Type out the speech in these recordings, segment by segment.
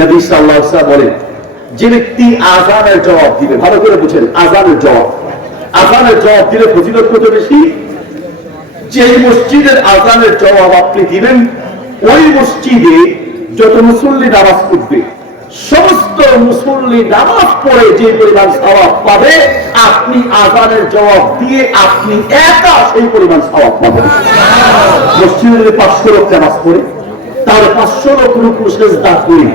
নবী বলেন, যে ব্যক্তি আজানের জবাব দিবে, ভালো করে বুঝেন আজানের জবাব। আজানের জবাব দিলে ফজিলত কত বেশি? যে মসজিদের আজানের জবাব আপনি দিবেন, ওই মসজিদে যত মুসল্লি নামাজ পড়বে, সমস্ত মুসল্লি নামাজ পড়ে যে পরিমাণ সওয়াব পাবে, আপনি আজানের জবাব দিয়ে আপনি একা সেই পরিমাণ সওয়াব পাবেন। মসজিদের পাঁচশো লোক নামাজ পড়ে তার পাঁচশো লোক রুকু সেজদা করে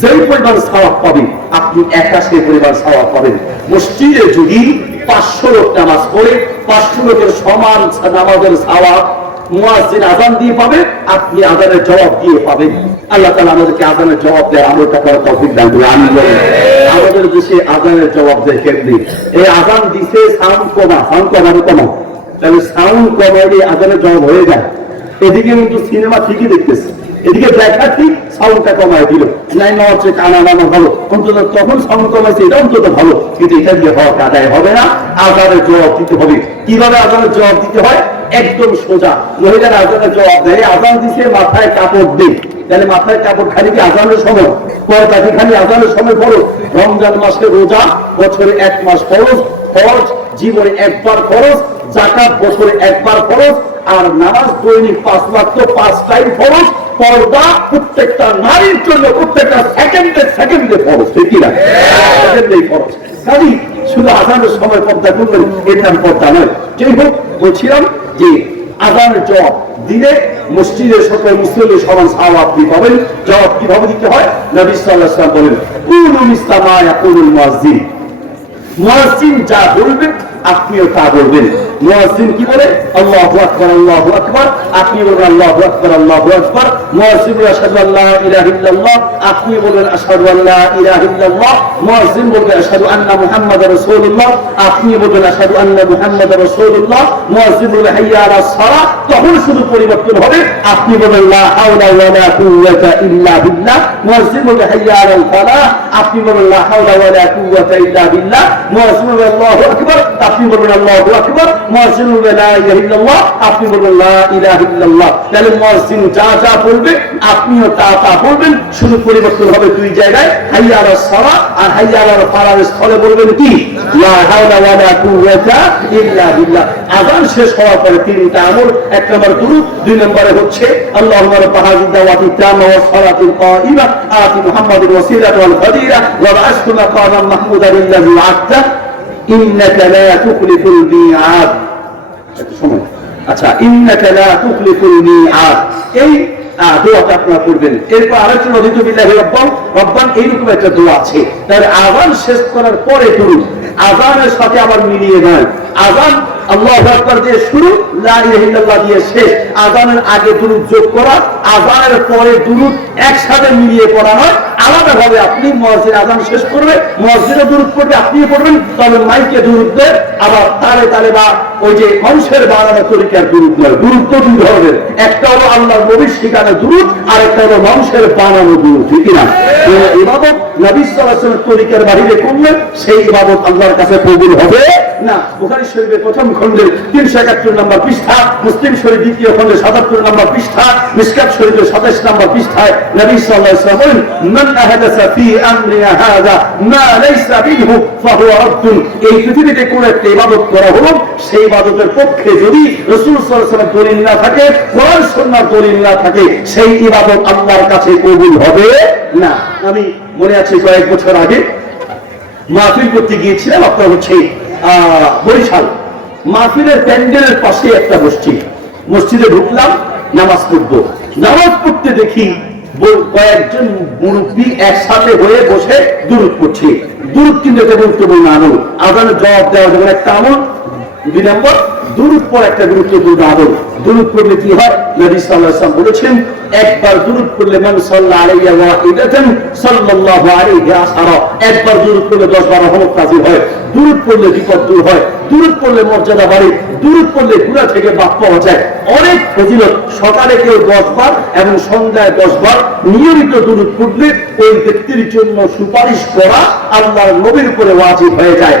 যেই পরিমাণ সওয়াব পাবেন, আপনি একা সেই পরিমাণ সওয়াব পাবেন। মসজিদে যদি পাঁচশো লোক নামাজ পড়ে, পাঁচশো লোকের সমান নামাজের সওয়াব মুয়াজ্জিন আজান দিয়ে পাবে, আপনি আজানের জবাব দিয়ে পাবেন। আল্লাহ তাআলা আমাদেরকে আজানের জবাব দেয় আমলটা করার তৌফিক দান করে আমি আমাদের দেশে আজানের জবাব দেয় কেমনি? এই আজান দিছে সাউন্ড কমা, সাউন্ড কমানো কমা? তাহলে সাউন্ড কমাইলে আজানের জবাব হয়ে যায়। এদিকে কিন্তু সিনেমা ঠিকই দেখতেছে। এদিকে দেখা সাউন্ডটা কমায় দিল। নাই হচ্ছে কানা নামা ভালো। অন্তত তখন সাউন্ড কমাইছে, এটা অন্তত ভালো। কিন্তু এটা দিয়ে হওয়ার আদায় হবে না, আজানের জবাব দিতে হবে। কীভাবে আজানের জবাব দিতে হয়? একদম সোজা। মহিলারা আজানের জবাব দেয়, আজান দিছে, মাথায় কাপড় দিন। তাহলে মাথায় কাপড় খালি কি আজানের সময়? পর্দাটি খালি আজানের সময় ফরজ রমজান মাসে রোজা, বছরে এক মাস ফরজ ফরজ, জীবনে একবার ফরজ, জাকাত বছরে একবার ফরজ, আর নামাজ দৈনিক পাঁচ মাত্র পাঁচ টাইম ফরজ পর্দা প্রত্যেকটা নারীর জন্য প্রত্যেকটা সেকেন্ডে সেকেন্ডে ফরজ ঠিক না? সেকেন্ডেই ফরজ কাজী, শুধু আজানের সময় পর্দা করবেন নাম পর্দা নয়। যাই হোক, বলছিলাম যে আজানের জবাব দিলে মসজিদের সকল মুসলিমের সমান সাহাব আপনি পাবেন। জবাব কীভাবে দিতে হয়? নবী ওয়াসাল্লাম বলেন, কুলু মিসলামা ইয়াকুলুল মুয়াজ্জিন। মুয়াজ্জিন যা বলবেন আপনিও তা বলবেন। মুয়াজ্জিন কি বলে? আল্লাহু আকবার আল্লাহু আকবার। আপনি বলবেন আল্লাহু আকবার আল্লাহু আকবার। মুয়াজ্জিন বলে আশহাদু আল্লা ইলাহা আপনি বলবেন আশহাদু আল্লা ইলাহা ইল্লাল্লাহ। বলবে আশহাদু আন্না মুহাম্মাদার রাসূলুল্লাহ। আপনি বলবেন আশহাদু আন্না মুহাম্মাদার রাসূলুল্লাহ। মুয়াজ্জিন বলবে হাইয়া আলাস তখন শুধু পরিবর্তন হবে। আপনি বলবেন লা হাওলা ওয়ালা কুওয়াতা ইল্লা বিল্লাহ। মুয়াজ্জিন বলবে হাইয়া আলাল ফালাহ। আপনি বলবেন লা হাওলা ওয়ালা কুওয়াতা ইল্লা বিল্লাহ। মুয়াজ্জিন বলবে আল্লাহু আকবার। আপনি বলবেন আল্লাহু আকবার ইল্লাল্লাহ, আপনি বলবেন তাহলে মুয়াজ্জিন যা যা বলবে, আপনিও তা তা বলবেন। শুধু পরিবর্তন হবে দুই জায়গায়, হাইয়া আলাস সালাহ আর হাইয়া আলাল ফালাহ স্থলে বলবেন কি? আযান শেষ হওয়ার পরে তিনটা আমল, এক নম্বর দুরূদ, দুই নম্বরে হচ্ছে কাইমা, আতি ইন্নাকা আচ্ছা ইন্নাকা লা তুখলিফুল মিআদ। এই দোয়াটা আপনারা করবেন এরপর আরেকজন অধিত বিল্লাহি রব্বান একটা দোয়া আছে। তার আজান শেষ করার পরে ধরুন আজানের সাথে আবার মিলিয়ে নেন। আজান শেষ। আগে করা আজানের পরে দুরুদ একসাথে মিলিয়ে পড়া হয়। আলাদা ভাবে আপনি মসজিদ আজান শেষ করবে মসজিদে দুরুদ পড়বে আপনি পড়বেন, তবে মাইকে দুরুদ আবার তালে তালে বা ওই যে মানুষের বানানো তরিকার দুরুদ নয় তো দুই ধরনের? একটা হলো আল্লাহর নবীর শিকারে দুরুদ আর একটা হলো মানুষের বানানো দুরুদ ঠিক না ইবাদত নবী তরিকার বাহিরে করলে সেই ইবাদত আল্লাহর কাছে কবুল হবে মান এই পৃথিবীতে কোন একটা ইবাদত করা হলো, সেই ইবাদতের পক্ষে যদি রাসূল দলিল না থাকে, কোরআন, সুন্নাহর দলিল না থাকে, সেই ইবাদত আল্লাহর কাছে কবুল হবে না। আমি মনে আছে কয়েক বছর আগে মাহফিল করতে গিয়েছিলাম, আপনার হচ্ছে বরিশাল। মাহফিলের প্যান্ডেলের পাশে একটা মসজিদ। মসজিদে ঢুকলাম, নামাজ পড়ব। নামাজ পড়তে দেখি কয়েকজন মুরব্বী একসাথে হয়ে বসে দূরত পড়ছে। দূরত কিন্তু একটা গুরুত্বপূর্ণ আমল আদানের জবাব দেওয়া যেমন একটা আমল দুই নম্বর দূরত পর একটা গুরুত্বপূর্ণ দূরত পড়লে কি হয়? নবী বলেছেন, একবার ওয়াহিদাতান সাল্লাল্লাহু আলাইহি একবার পড়লে 10 12 হরফ কাজির হয়। পড়লে বিপদ দূর হয়। পড়লে মর্যাদা বাড়ে। গুনাহ থেকে পাওয়া যায়। অনেক ফজিলত, সকালে কেউ 10 বার এবং সন্ধ্যায় 10 বার নিয়মিত দূরত পড়লে ওই ব্যক্তির জন্য সুপারিশ করা আল্লাহর নবীর উপরে ওয়াজিব হয়ে যায়।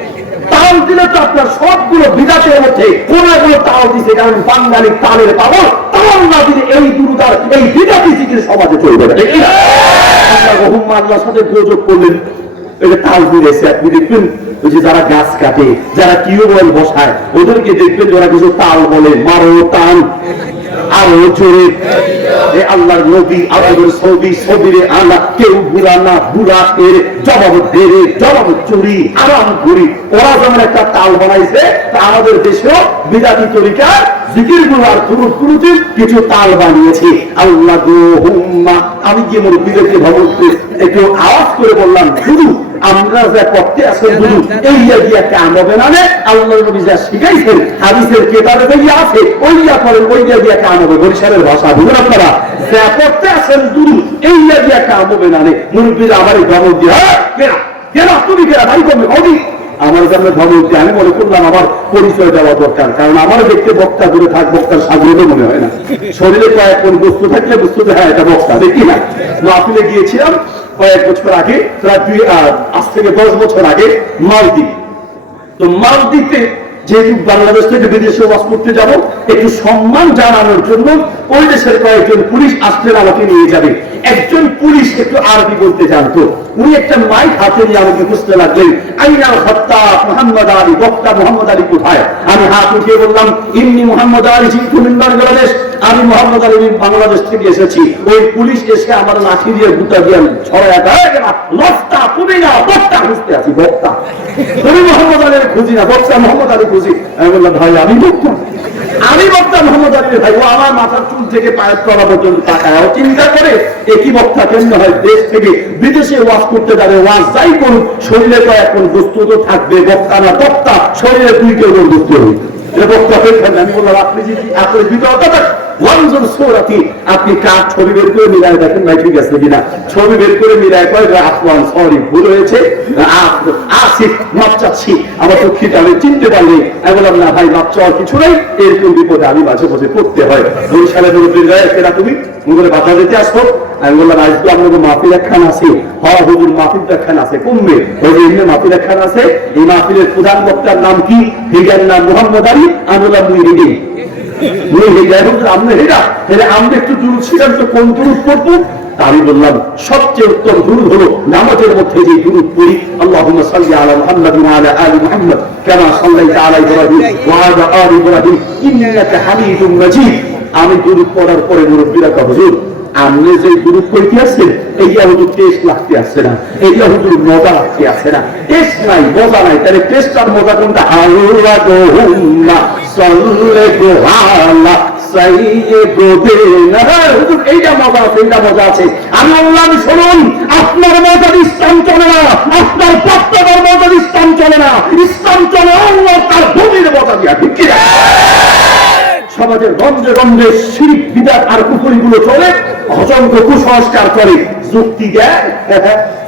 তাল দিলে তো আপনার সবগুলো বিদাতের মধ্যে কোন কোনো তাল দিছে কারণ বাঙালি তালের পাবো তাল না দিলে এই দুরুদার, এই বিদাতি জিকির সমাজে চলবে না। সাথে যোগাযোগ করলেন। এটা তাল দিয়েছে আপনি দেখবেন যে যারা গাছ কাটে, যারা টিউবওয়েল বসায়, ওদেরকে দেখবেন যারা কিছু তাল বলে, মারো টান আরও জোরে। আল্লাহর নবী ছবি, ছবিরে আনা কেউ বুড়া না বুড়া এর জবাব দেরে জবাব চুরি আরাম করি ওরা যেমন একটা তাল বানাইছে, তা আমাদের দেশেও বিদাতি তরিকা জিকিরগুলো আর তুরুত তুরুতির কিছু তাল বানিয়েছে। আল্লাহ গো হুম্মা, আমি গিয়ে মোর বিদেশি ভবনকে একটু আওয়াজ করে বললাম শুধু আমরা যা করতে শুধু এই হবে আল্লাহ নবী যা শিখাইছেন, হাদিসের কেতাবে যে আছে, ওই ইয়া করেন ওই হবে বরিশালের ভাষা বুঝুন আপনারা। যা করতে আসেন শুধু এই মুরব্বীরা আমার এই ধর্ম দিয়ে হ্যাঁ তুমি কেনা ভাই কবি আমার সামনে দিয়ে আমি মনে করলাম আমার পরিচয় দেওয়া দরকার, কারণ আমার দেখতে বক্তা দূরে থাক বক্তার সাগরে মনে হয় না। শরীরে কয়েক কোন বস্তু থাকলে বস্তু হ্যাঁ এটা বক্তা, দেখি না। মাহফিলে গিয়েছিলাম কয়েক বছর আগে, প্রায় দুই আজ থেকে দশ বছর আগে, মালদ্বীপ। তো মালদ্বীপে যেহেতু বাংলাদেশ থেকে বিদেশে ওয়াজ করতে যাব, একটু সম্মান জানানোর জন্য ওই দেশের কয়েকজন পুলিশ আসলেন আমাকে নিয়ে যাবে। একজন পুলিশ একটু আরবি বলতে জানতো। উনি একটা মাইক হাতে নিয়ে আমাকে বুঝতে লাগলেন, আইনাল হত্যা মোহাম্মদ আলী, বক্তা মোহাম্মদ আলী কোথায়? আমি হাত উঠিয়ে বললাম ইমনি মোহাম্মদ আলী, জিতু বাংলাদেশ আমি মোহাম্মদ আলী বাংলাদেশ থেকে এসেছি। ওই পুলিশ এসে আমার লাঠি দিয়ে গুটা দিয়ে ছড়ায় তুমি না, বক্তা খুঁজতে আছি, বক্তা। তুমি মোহাম্মদ খুঁজি না, বক্তা মোহাম্মদ আলী খুঁজি। আমি বললাম, ভাই, আমি বক্তা। আমি বক্তা মোহাম্মদ ভাই, ও আমার মাথার চুল থেকে পায়ের তলা পর্যন্ত চিন্তা করে একই বক্তা কেন্দ্র হয় দেশ থেকে বিদেশে ওয়াজ করতে যাবে, ওয়াজ যাই করুক, শরীরে তো এখন বস্তু তো থাকবে, বক্তা না, বক্তা, শরীরে দুই কেউ বস্তু হবে আমি আপনি কার ছবি বের করে মিলায় দেখেন নাই, ঠিক আছে কিনা? ছবি বের করে মিলায় কয় সরি, ভুল হয়েছে। মাপ চাচ্ছি, আমার দুঃখিত আমি চিনতে পারিনি। আমি বললাম, না ভাই, মাপ চাওয়ার কিছু নাই, এরকম বিপদে আমি মাঝে মাঝে পড়তে হয়। মুরব্বীর গায়ে কেনা তুমি মুখে বাধা দিতে আসো। আমি বললাম, আজ তো আপনাদের মাহফিল একখান আছে? হ হুজুর মাহফিল একখান আছে কমবে এমনি মাহফিল একখান আছে? এই মাহফিলের প্রধান বক্তার নাম কি? হিগার নাম মোহাম্মদ আলী আমি বললাম মুই হিডিং। হিগার হুজুর আপনি হিগা তাহলে আমরা একটু দূর ছিলাম তো কোন দূর পড়ব আমি বললাম, সবচেয়ে উত্তম দুরুদ হলো নামাজের মধ্যে যে দুরুদ পড়ি। আল্লাহুম্মা সাল্লি আলা মুহাম্মাদ ওয়া আলা আলি মুহাম্মাদ মাজিদ। আমি দুরুদ পড়ার পরে মুরব্বিরা হুজুর আপনি যে দুরুদ কইতে আছেন এইয়া হুজুর টেস্ট লাগতে আসছে না এইয়া হুজুর মজা লাগতে আসছে না। টেস্ট নাই, মজা নাই। তাহলে টেস্ট আর মজা কোনটা? আল্লাহ গো হুম্মা সাল্লে গো আলা সাইয়ে গো দেনা হুজুর, এইটা মজা এইটা মজা আছে। আমি বললাম শুনুন, আপনার মজা ইসলাম চলে না, আপনার পত্তার মজা ইসলাম চলে না। ইসলাম চলে আল্লাহ তার ভূমির মজা দিয়া, ঠিক? সমাজের গন্ধে গন্ধে শিরিক, বিদাত আর কুকুরি গুলো চলে অসংখ্য কুসংস্কার করে যুক্তি দেয়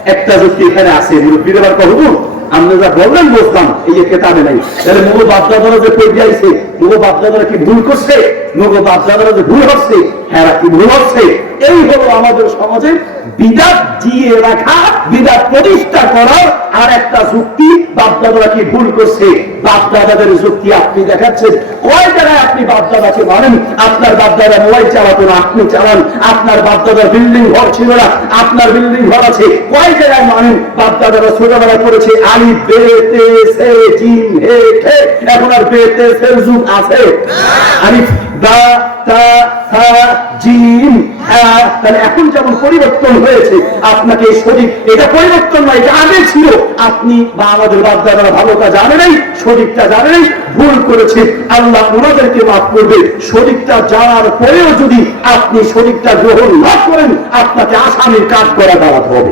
একটা যুক্তি এখানে আছে মুরব্বীর এবার কহবুর আমরা যা বললেন বুঝতাম এই যে কেতাবে নাই। তাহলে মুগ বাপদাদারা যে পড়ে যাইছে মুগ বাপদাদারা কি ভুল করছে? মুগ বাপদাদারা যে ভুল হচ্ছে হ্যাঁ কি ভুল হচ্ছে? এই হলো আমাদের সমাজে বিদাত দিয়ে রাখা, বিদাত প্রতিষ্ঠা করার আর একটা যুক্তি বাপদাদারা কি ভুল করছে? বাপদাদাদের যুক্তি আপনি দেখাচ্ছেন। কয় জায়গায় আপনি বাপদাদাকে মানেন আপনার বাপদাদা মোবাইল চালাতো না, আপনি চালান। আপনার বাপদাদার বিল্ডিং ঘর ছিল না, আপনার বিল্ডিং ঘর আছে। কয় জায়গায় মানেন বাপদাদারা ছোটবেলা করেছে আলি বে তে সে জিম হে এখন আর বে তে সে যুগ আছে। আলিফ এখন যেমন পরিবর্তন হয়েছে, আপনাকে শরীর এটা পরিবর্তন নয়, এটা আগে ছিল। আপনি বা আমাদের বাপদাদারা ভালোটা জানে নাই শরীরটা জানে নাই, ভুল করেছে। আল্লাহ ওনাদেরকে মাফ করবে। শরীরটা জানার পরেও যদি আপনি শরীরটা গ্রহণ না করেন, আপনাকে আসামির কাজ করা দাঁড়াতে হবে।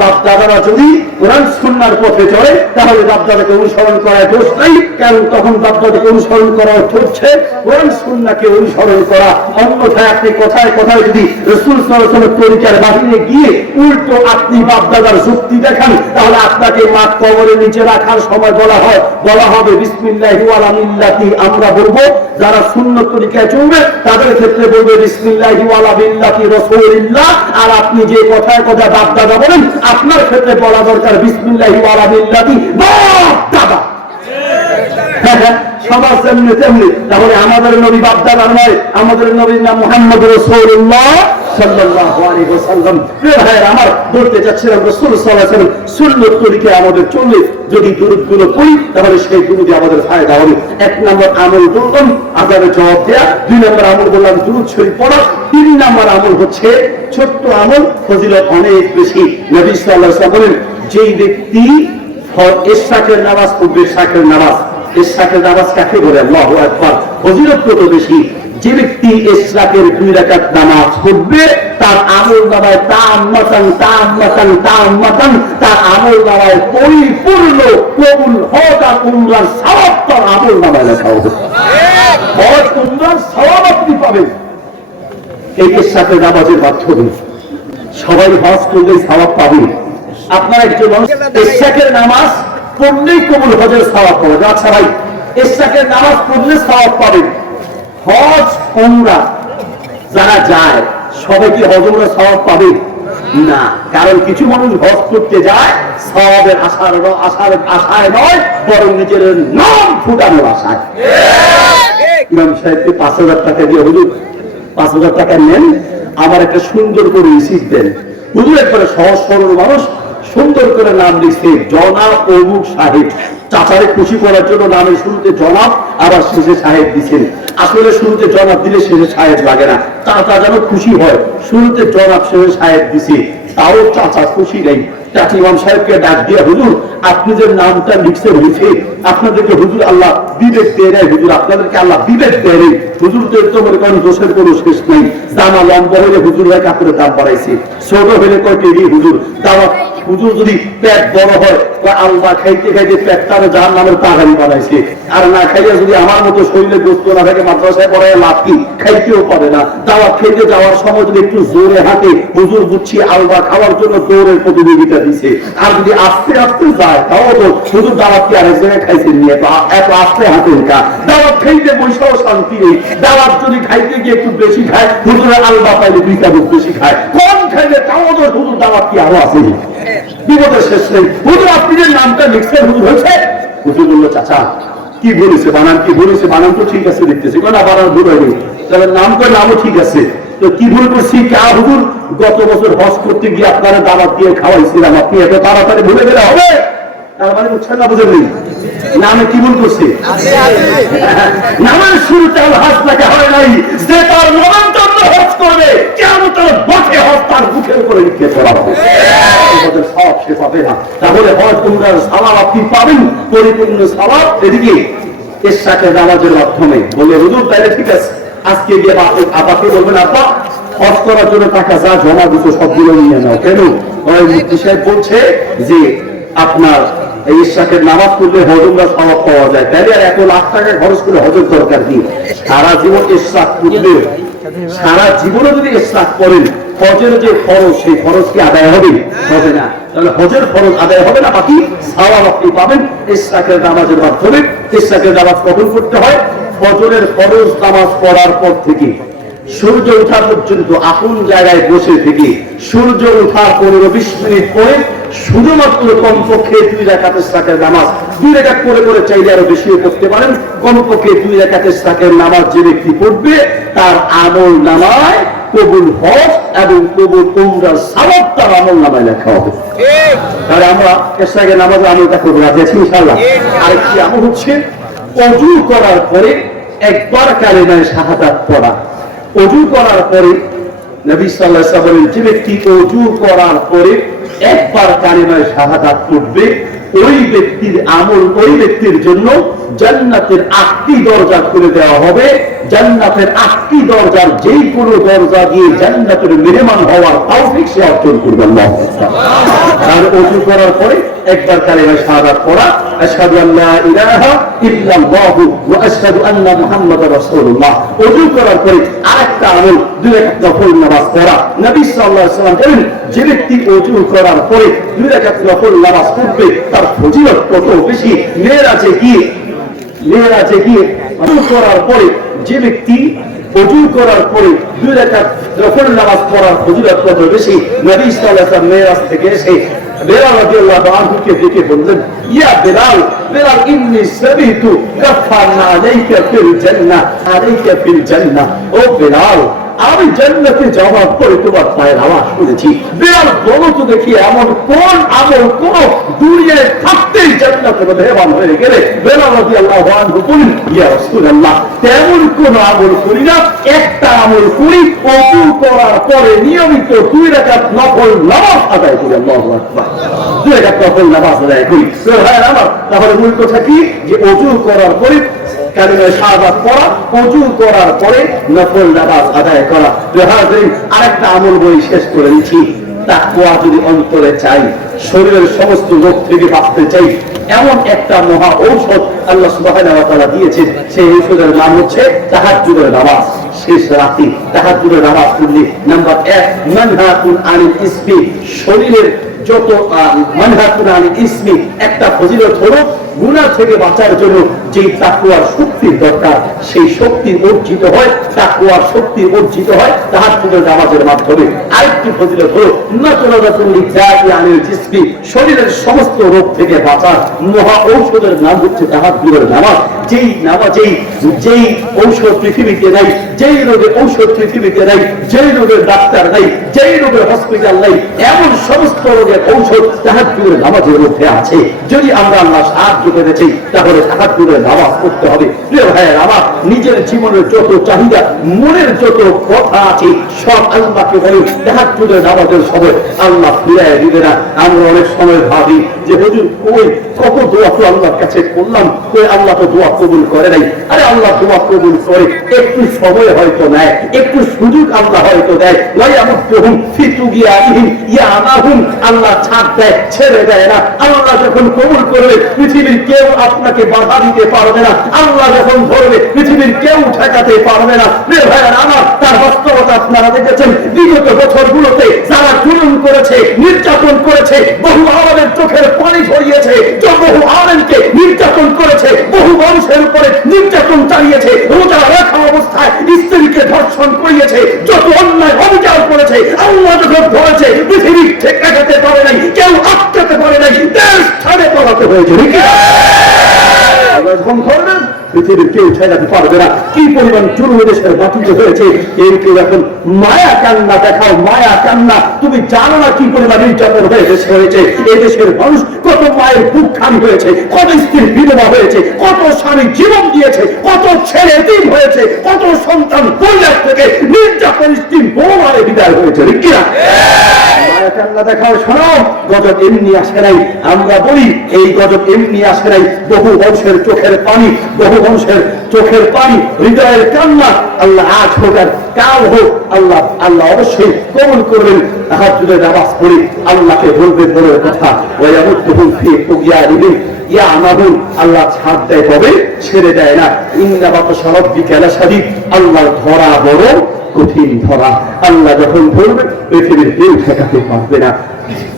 বাপদাদারা যদি কোরআন সুন্নার পথে চলে তাহলে বাপদাদাকে অনুসরণ করার দোষ নাই, কারণ তখন বাপদাদাকে অনুসরণ করা হচ্ছে কোরআন সুন্নাকে অনুসরণ করা। অন্যথায় আপনি কথায় কথায় যদি রসুল সরাসরি তরিকার বাহিরে গিয়ে উল্টো আপনি বাপদাদার যুক্তি দেখান, তাহলে আপনাকে মাঠ কবরের নিচে রাখার সময় বলা হয়, বলা হবে বিসমিল্লাহি আমরা বলব যারা শূন্য তরিকায় চলবে, তাদের ক্ষেত্রে বলবে, বিসমিল্লাহি ওয়ালা আর আপনি যে কথায় কথা বাপ দাদা বলেন, আপনার ক্ষেত্রে বলা দরকার, বিসমিল্লাহি ওয়ালা বিল্লাহি বাপ দাদা সবার তেমনি। তাহলে আমাদের নবী বাপদাদার নয়, আমাদের নবীর নাম মোহাম্মদ রসুল্লাহ তাহলে সেই আমাদের ফায়দা হবে। এক নম্বর আমল জবাব দেয়া। দুই নম্বর আমল বললাম পড়া। তিন নম্বর আমল হচ্ছে ছোট্ট আমল, ফজিলত অনেক বেশি। নবী ওয়াসাল্লাম বলেন, যেই ব্যক্তি ইশরাকের নামাজ পড়বে শাকের নামাজ ইশরাকের নামাজ কাকে বলে? আল্লাহু আকবার। ফজিলত কত বেশি? যে ব্যক্তি ইশরাকের দুই রাকাত নামাজ পড়বে, তার আমল নামায় তাম মাতান তাম মাতান তাম মাতান, তার আমল নামায় পরিপূর্ণ, কবুল হক আর উমরার সওয়াব তার আমল নামায় লেখা হবে। হজ উমরার সওয়াব আপনি পাবেন। এই ইশরাকের নামাজের মাধ্যমে সবাই হজ করলেই সওয়াব পাবে আপনার একজন মানুষ নামাজ পড়লেই কবুল, হজের সওয়াব পাবে। ভাই ইশরাকের নামাজ পড়লে সওয়াব পাবেন হজ, উমরা, যারা যায়, সবাই কি হজ, উমরা, সওয়াব পাবে? না। কারণ কিছু মানুষ হজ করতে যায়, সওয়াবের আশার আশার আশায় নয়, বরং নিজের নাম ফুটানোর আশায়। ইমাম সাহেবকে পাঁচ হাজার টাকা দিয়ে হুজুর, পাঁচ হাজার টাকা নেন, আমার একটা সুন্দর করে রিসিভ দেন। হুজুর, একবারে সহজ সরল মানুষ সুন্দর করে নাম লিখছে, জনাব অমুক সাহেব। চাচারে খুশি করার জন্য নামের শুরুতে জনাব, আবার শেষে সাহেব দিচ্ছেন আসলে শুরুতে জনাব দিলে শেষে সাহেব লাগে না। চাচা যেন খুশি হয়, শুরুতে জনাব, শেষে সাহেব দিছে। তাও চাচা খুশি নেই। চাচি ইমাম সাহেবকে ডাক দিয়ে, হুজুর, আপনি যে নামটা লিখছে হয়েছে আপনাদেরকে হুজুর আল্লাহ বিবেক দেয় নাই, হুজুর, আপনাদেরকে আল্লাহ বিবেক দেয় নেই। হুজুর তো মনে করেন দোষের কোনো শেষ নেই। জামা লম্বা হলে হুজুর ভাই কাপড়ের দাম বাড়াইছে। ছোট হলে কয় হুজুর? দাওয়াত হুজুর যদি পেট বড় হয় বা আল্লাহ খাইতে খাইতে পেটটার যার নামের পাহাড়ি বানাইছে। আর না খাইলে যদি আমার মতো শরীরে গোস্ত না থাকে, মাদ্রাসায় পড়ায় লাভ কি? খাইতেও পারে না। দাওয়াত খেতে যাওয়ার সময় যদি একটু জোরে হাঁটে, হুজুর বুঝছি আলবা খাওয়ার জন্য দৌড়ের প্রতিযোগিতা দিছে। আর যদি আস্তে আস্তে যায়, তাও তো হুজুর দাওয়াত কি আরেক জায়গায় খাইছেন নিয়ে এত আস্তে হাঁটেন কা? দাওয়াত খাইতে বৈশাও শান্তি নেই। দাওয়াত যদি খাইতে গিয়ে একটু বেশি খায়, হুজুরের আলবা পাইলে দুইটা বেশি খায়। কম খাইলে তাও তো হুজুর দাওয়াত কি আরও আসেনি বিপদের শেষ নেই। হুজুর, আপনি যে নামটা লিখছেন, হুজুর হয়েছে? হুজুর বলল, চাচা, কি বলেছে বানান, কি বলেছে বানান তো ঠিক আছে দেখতেছি। না বানান ভুল হয়নি? তাহলে নাম করে নামও ঠিক আছে। তো কি ভুল করছি? কা হুজুর? গত বছর হজ করতে গিয়ে আপনারা দাওয়াত দিয়ে খাওয়াইছিলাম। আপনি এত তাড়াতাড়ি ভুলে গেলে হবে? তার মানে না কি শুরুতে হয় নাই, যে তার হজ করবে তার বটে হজ তার বুকের উপরে সব সে পাবে না। তাহলে তোমরা আপনি পাবেন? পরিপূর্ণ সালাম এদিকে এসাকে নামাজের মাধ্যমে। বলে, হুজুর তাহলে ঠিক আছে। আজকে গিয়ে আপাকে বলবেন আপা হজ করার জন্য টাকা যা জমা দিতো সবগুলো নিয়ে নাও। কেন? মুফতি সাহেব বলছে যে, আপনার এই ইশাকের নামাজ পড়লে হজমরা সমাপ পাওয়া যায়। তাহলে আর এত লাখ টাকা খরচ করে হজম দরকার কি? সারা জীবন ইশাক পড়লে সারা জীবনে যদি ইশাক করেন, হজের যে খরচ, সেই খরচ কি আদায় হবে? হবে না। তাহলে হজের খরচ আদায় হবে না, বাকি সাওয়াব আপনি পাবেন। ইশাকের নামাজের মাধ্যমে ইশাকের নামাজ কখন করতে হয়। ফজরের ফরজ নামাজ পড়ার পর থেকে সূর্য ওঠা পর্যন্ত আপন জায়গায় বসে থেকে সূর্য ওঠার পনেরো বিশ মিনিট পরে শুধুমাত্র কমপক্ষে দুই রেখাতের সাকের নামাজ। দুই রেখাত করে করে চাইলে আরও বেশিও করতে পারেন। কমপক্ষে দুই রেখাতের সাকের নামাজ যে ব্যক্তি পড়বে, তার আমল নামায় কবুল হজ এবং কবুল উমরার সবাব আমল নামায় লেখা হবে। তাহলে আমরা এসরাকে নামাজে আমলটা করব রাজি আছি ইনশাল্লাহ আরেকটি আমল হচ্ছে অজু করার পরে একবার কালেমায় শাহাদাত পড়া। অজু করার পরে নবী সাল্লাহ বলেন, যে ব্যক্তি অজু করার পরে একবার কালিমায় শাহাদাত করবে ওই ব্যক্তির আমল ওই ব্যক্তির জন্য জান্নাতের আটটি দরজা করে দেওয়া হবে। জান্নাতের আটটি দরজার যেই কোনো দরজা দিয়ে জান্নাতের মেহমান হওয়ার তাও সে অর্জন করবেন আর অজু করার পরে একবার কালিমায় শাহাদাত পড়া আশহাদু আল্লা ইলাহা ইল্লাল্লাহ ওয়া আশহাদু আন্না মুহাম্মাদার রাসূলুল্লাহ অজু করার পরে আরেকটা আমল দুই রাকাত নফল নামাজ পড়া নবী সাল্লাল্লাহু আলাইহি সাল্লাম বলেন যে ব্যক্তি অজু করার পরে দুই রাকাত নফল নামাজ পড়বে তার ফজিলত কত বেশি মেয়েরাজে গিয়ে মেয়েরাজে গিয়ে অজু করার পরে যে ব্যক্তি অজু করার পরে দুই রাকাত নফল নামাজ পড়ার ফজিলত কত বেশি নবী সাল্লাল্লাহু আলাইহি সাল্লাম মেয়েরাজ থেকে এসে বেলাল রাদিয়াল্লাহু আনহুকে ডেকে বললেন, ইয়া বেলাল বেলাল, ইন্নী সাবিতু গাফারনা আলাইকা ফিল ও বেলাল আমি জান্নাতে যাওয়ার পরে তোমার পায়ের আওয়াজ শুনেছি। বেলাল বলো তো দেখি এমন কোন আমল কোন দুনিয়ায় থাকতেই জান্নাতে মেহমান হয়ে গেলে। বেলাল রাদিয়াল্লাহু আনহু বলেন ইয়া রাসূলুল্লাহ, তেমন কোন আমল করি না। একটা আমল করি ওযু করার পরে নিয়মিত দুই রাকাত নফল নামাজ আদায় করি, আল্লাহু দুই রাকাত নফল নামাজ আদায় করি। তাহলে মূল কথা কি? যে ওযু করার পরে করার পরে নামাজ আদায় করা। আরেকটা আমল বই শেষ করে যদি অন্তরে চাই, শরীরের সমস্ত রোগ থেকে বাঁচতে চাই, এমন একটা মহা ঔষধ আল্লাহ দিয়েছেন। সেই ঔষধের নাম হচ্ছে তাহাজ্জুদের নামাজ। শেষ রাতে তাহাজ্জুদের নামাজ পড়লে নাম্বার 1 মানহাতুন আনিল ইসমি। শরীরের যত মানহাতুন আনিল ইসমি, একটা ফজিলত হলো গুনাহ থেকে বাঁচার জন্য যে তাকুয়ার শক্তির দরকার, সেই শক্তি অর্জিত হয় তাকুয়ার শক্তি অর্জিত হয় তাহার তাহাজ্জুদের নামাজের মাধ্যমে। আরেকটি ফজিলত হলো শরীরের সমস্ত রোগ থেকে বাঁচার মহা ঔষধের নাম হচ্ছে তাহার তাহাজ্জুদের নামাজ। যেই নামাজ যেই ঔষধ পৃথিবীতে নাই, যেই রোগের ঔষধ পৃথিবীতে নাই, যেই রোগের ডাক্তার নাই যেই রোগের হসপিটাল নাই এমন সমস্ত রোগের ঔষধ তাহাজ্জুদের নামাজের মধ্যে আছে। যদি আমরা আল্লাহ সাহায্য চাই তাহলে তাহাজ্জুদের নামাজ পড়তে হবে। ভাইয়ের, আমার নিজের জীবনের যত চাহিদা, মনের যত কথা আছে, সব আল্লাহকে বলি, তাহাজ্জুদের নামাজের সময় আল্লাহ ফিরাই দিবে না। আমরা অনেক সময় ভাবি যে, হুজুর ওই কত দোয়া তো আল্লাহর কাছে করলাম ওই আল্লাহ তো দোয়া কবুল করে নাই। আরে আল্লাহ দোয়া কবুল করে, একটু সময় হয়তো নেয়, একটু সুযোগ আল্লাহ হয়তো দেয়। ওই আমার আমাহুম আল্লাহ ছাড় দেয়, ছেড়ে দেয় না। আল্লাহ যখন কবুল করবে, পৃথিবীর কেউ আপনাকে বাধা দিতে পারবে না। আল্লাহ যখন ধরবে, পৃথিবীর কেউ ঠেকাতে পারবে না। প্রিয় ভাইয়ের, আমার তার বাস্তবতা আপনারা দেখেছেন। বিগত বছরগুলোতে যারা করেছে, নির্যাতন করেছে, বহু আমাদের চোখের পানি ঝরিয়েছে, যে বহু আলেমকে নির্যাতন করেছে, বহু মানুষের উপরে নির্যাতন চালিয়েছে, রোজা রাখা অবস্থায় স্ত্রীকে ধর্ষণ করিয়েছে, যত অন্যায়, অবিচার করেছে আল্লাহ যখন ঠেকাতে পারে নাই, কেউ আটকাতে পারে নাই, দেশ ছাড়ে পড়াতে হয়েছে, ঠিক না? আল্লাহ যখন ধরবেন পৃথিবীর কেউ পারবে না। কি পরিমাণ মাটিতে হয়েছে? এর কেউ এখন মায়া কান্না দেখাও, মায়া কান্না। তুমি জানো না কি পরিমাণ নির্যাতন হয়ে হয়েছে? মানুষ কত মায়ের বুক হয়েছে, কত বিধবা হয়েছে, কত স্বামী জীবন দিয়েছে, কত ছেলে দিন হয়েছে, কত সন্তান পরিবার থেকে নির্যাতন স্ত্রী বিদায় হয়েছে দেখাও, শোনো, গজব এমনি আসে নাই। আমরা বলি, এই গজব এমনি আসে নাই। বহু বংশের চোখের পানি, বহু বংশের চোখের পানি, হৃদয়ের কান্না, আল্লাহ আজ হোক আর কাল হোক, আল্লাহ আল্লাহ অবশ্যই কবুল করবেন। জুড়ে নামাজ পড়ি, আল্লাহকে বলবেন বড় কথা। ওই আমুদ্দহুল ফি দিবেন ইয়া আমাহুন আল্লাহ ছাড় দেয় তবে ছেড়ে দেয় না। ইন্দাবাত সরব্বি কেলা সাদিক আল্লাহ ধরা বড় কঠিন ধরা। আল্লাহ যখন ধরবে পৃথিবীর কেউ ঠেকাতে পারবে না।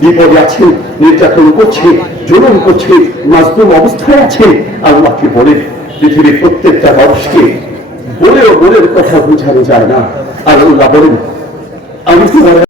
বিপদে আছে, নির্যাতন করছে, জুলুম করছে, মাজলুম অবস্থায় আছে, আল্লাহকে বলে পৃথিবীর প্রত্যেকটা মানুষকে বলেও বলে কথা বোঝানো যায় না। আর আল্লাহ বলেন আমি তোমার